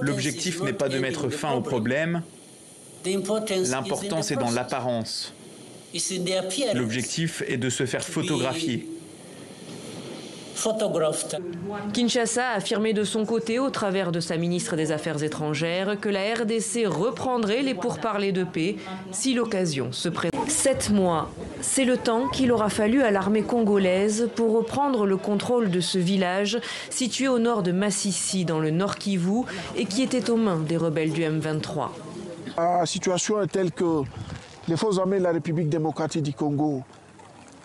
L'objectif n'est pas de mettre fin au problème, l'important c'est dans l'apparence. L'objectif est de se faire photographier. Kinshasa a affirmé de son côté, au travers de sa ministre des Affaires étrangères, que la RDC reprendrait les pourparlers de paix si l'occasion se présente. 7 mois, c'est le temps qu'il aura fallu à l'armée congolaise pour reprendre le contrôle de ce village situé au nord de Massissi, dans le Nord Kivu, et qui était aux mains des rebelles du M23. La situation est telle que les forces armées de la République démocratique du Congo,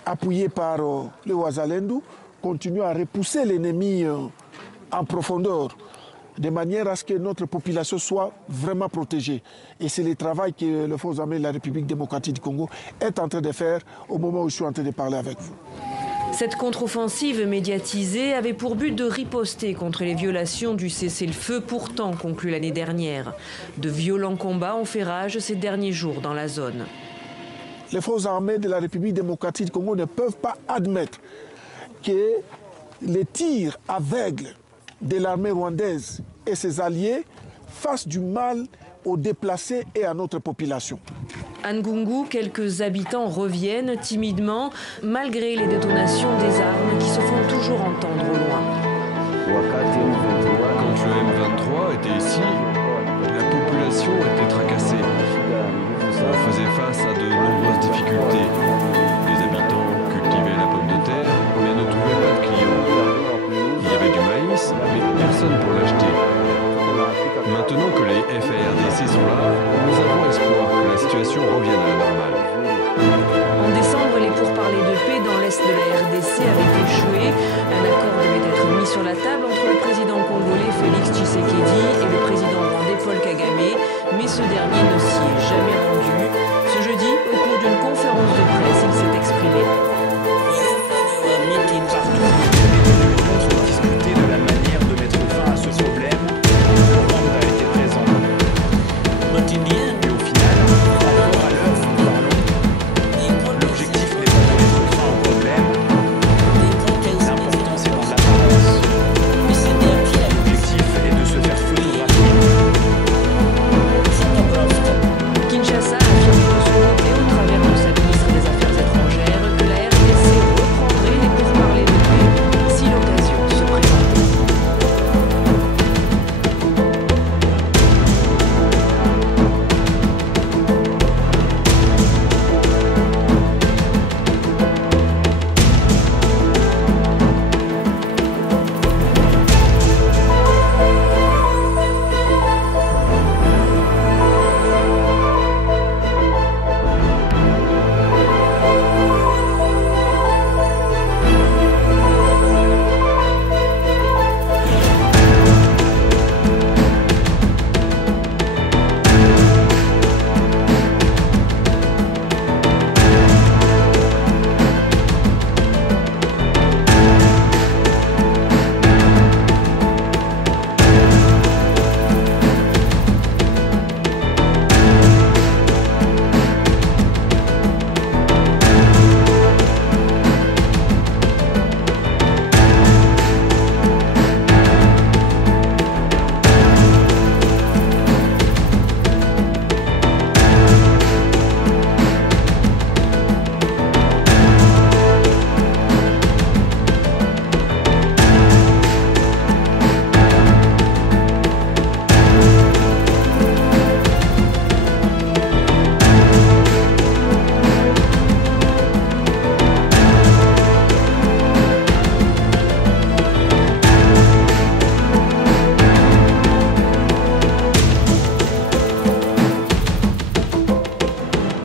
appuyées par le Wazalendo, continuent à repousser l'ennemi en profondeur, de manière à ce que notre population soit vraiment protégée. Et c'est le travail que les forces armées de la République démocratique du Congo est en train de faire au moment où je suis en train de parler avec vous. Cette contre-offensive médiatisée avait pour but de riposter contre les violations du cessez-le-feu pourtant conclu l'année dernière. De violents combats ont fait rage ces derniers jours dans la zone. Les forces armées de la République démocratique du Congo ne peuvent pas admettre que les tirs aveugles de l'armée rwandaise et ses alliés fassent du mal aux déplacés et à notre population. À Ngungu, quelques habitants reviennent timidement, malgré les détonations des armes qui se font toujours entendre au loin. Quand le M23 était ici, la population était tracassée. On faisait face à de nombreuses difficultés. Les habitants cultivaient la pomme de terre, mais ne trouvaient pas de clients. Il y avait du maïs, mais personne pour l'acheter. Maintenant que les FARDC sont là, nous avons espoir que la situation revienne à la normale. En décembre, les pourparlers de paix dans l'est de la RDC avaient échoué. Un accord devait être mis sur la table entre le président congolais Félix Tshisekedi et le président rwandais Paul Kagame, mais ce dernier ne s'y est jamais